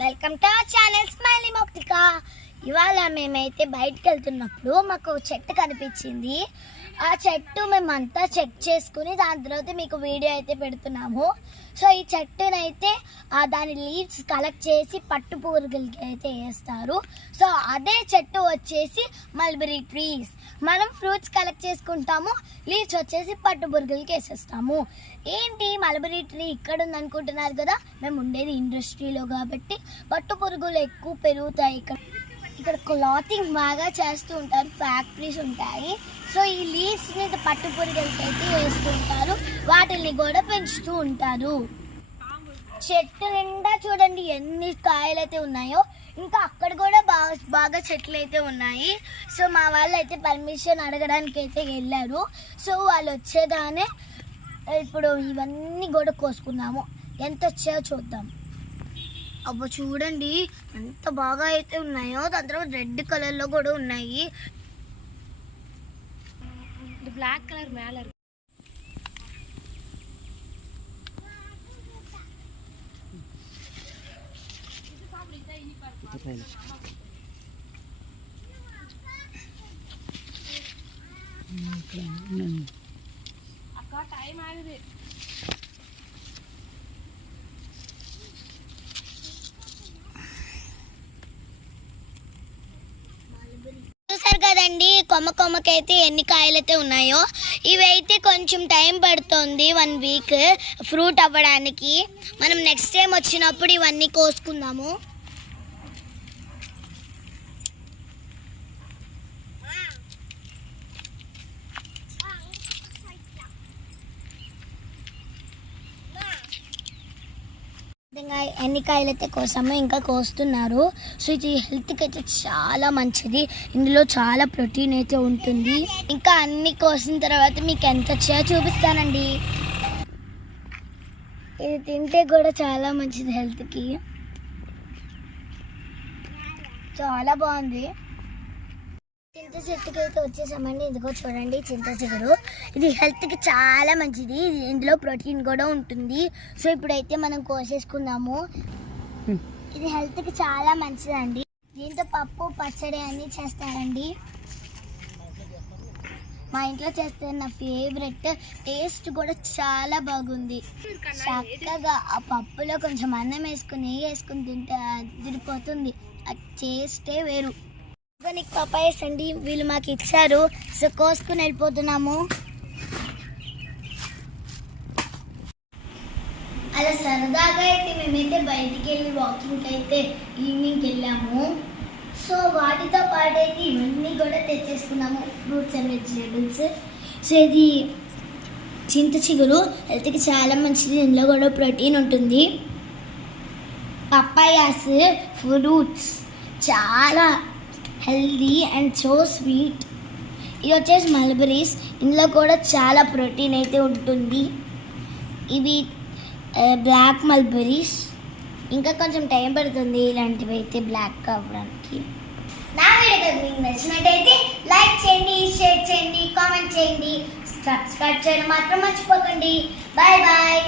Welcome to our channel smiley Mouktika. ఇవాళ మేమైతే బయటకు వెళ్తున్నప్పుడు మాకు చెట్టు కనిపించింది. ఆ చెట్టు మేమంతా చెక్ చేసుకుని దాని తర్వాత మీకు వీడియో అయితే పెడుతున్నాము. సో ఈ చెట్టునైతే దాని లీవ్స్ కలెక్ట్ చేసి పట్టు పురుగులకి అయితే వేస్తారు. సో అదే చెట్టు వచ్చేసి మల్బరీ ట్రీస్. మనం ఫ్రూట్స్ కలెక్ట్ చేసుకుంటాము, లీవ్స్ వచ్చేసి పట్టు పురుగులకి వేసేస్తాము. ఏంటి మల్బరీ ట్రీ ఇక్కడ ఉంది అనుకుంటున్నారు కదా, మేము ఉండేది ఇండస్ట్రీలో కాబట్టి పట్టు పురుగులు ఎక్కువ పెరుగుతాయి. ఇక్కడ క్లాతింగ్ బాగా చేస్తూ ఉంటారు, ఫ్యాక్టరీస్ ఉంటాయి. సో ఈ లీవ్స్ని పట్టు పురుగులకి అయితే వేస్తూ ఉంటారు, వాటిని కూడా పెంచుతూ ఉంటారు. చెట్టు నిండా చూడండి ఎన్ని కాయలు అయితే ఉన్నాయో. ఇంకా అక్కడ కూడా బాగా చెట్లు అయితే ఉన్నాయి. సో మా వాళ్ళు అయితే పర్మిషన్ అడగడానికి అయితే వెళ్ళారు. సో వాళ్ళు వచ్చేదానే ఇప్పుడు ఇవన్నీ కూడా కోసుకున్నాము. ఎంత వచ్చాయో చూద్దాం. అబ్బో చూడండి ఎంత బాగా అయితే ఉన్నాయో. దాని తర్వాత రెడ్ కలర్లో కూడా ఉన్నాయి. బ్లాక్ కలర్ మేల అక్క టైం ఆగింది. చూసారు కదండి కొమ్మకైతే ఎన్ని కాయలు అయితే ఉన్నాయో. ఇవైతే కొంచెం టైం పడుతుంది, 1 వీక్ ఫ్రూట్ అవ్వడానికి. మనం నెక్స్ట్ టైం వచ్చినప్పుడు ఇవన్నీ కోసుకుందాము. ఎన్ని కాయలు అయితే కోసామో ఇంకా కోస్తున్నారు. సో ఇది హెల్త్కి అయితే చాలా మంచిది. ఇందులో చాలా ప్రోటీన్ అయితే ఉంటుంది. ఇంకా అన్ని కోసిన తర్వాత మీకు ఎంత వచ్చాయో చూపిస్తానండి. ఇది తింటే కూడా చాలా మంచిది హెల్త్కి, చాలా బాగుంది. చింత చెట్టుకి అయితే వచ్చేసామండి. ఇదిగో చూడండి చింత చిగురు. ఇది హెల్త్కి చాలా మంచిది, ఇందులో ప్రోటీన్ కూడా ఉంటుంది. సో ఇప్పుడైతే మనం కోసేసుకుందాము. ఇది హెల్త్కి చాలా మంచిదండి. దీంతో పప్పు పచ్చడి అన్నీ చేస్తారండి. మా ఇంట్లో చేస్తే నా ఫేవరెట్. టేస్ట్ కూడా చాలా బాగుంది. చక్కగా ఆ పప్పులో కొంచెం అన్నం వేసుకుని నెయ్యి వేసుకుని తింటే తిరిగిపోతుంది. ఆ టేస్టే వేరు. నీకు పపాయస్ అండి, వీళ్ళు మాకు ఇచ్చారు. సో కోసుకుని వెళ్ళిపోతున్నాము. అలా సరదాగా అయితే మేమైతే బయటికి వెళ్ళి వాకింగ్కి అయితే ఈవినింగ్కి వెళ్ళాము. సో వాటితో పాటు అయితే ఇవన్నీ కూడా తెచ్చేసుకున్నాము, ఫ్రూట్స్ అండ్ వెజిటేబుల్స్. సో ఇది చింత చిగురు హెల్త్కి చాలా మంచిది, ఇందులో కూడా ప్రోటీన్ ఉంటుంది. పపాయాస్ ఫ్రూట్స్ చాలా హెల్దీ అండ్ సో స్వీట్. ఇది వచ్చేసి మల్బరీస్, ఇందులో కూడా చాలా ప్రోటీన్ అయితే ఉంటుంది. ఇవి బ్లాక్ మల్బరీస్. ఇంకా కొంచెం టైం పడుతుంది ఇలాంటివి అయితే బ్లాక్ అవ్వడానికి. నా వీడియో మీకు నచ్చినట్టయితే లైక్ చేయండి, షేర్ చేయండి, కామెంట్ చేయండి, సబ్స్క్రైబ్ చేయడం మాత్రం మర్చిపోకండి. Bye bye.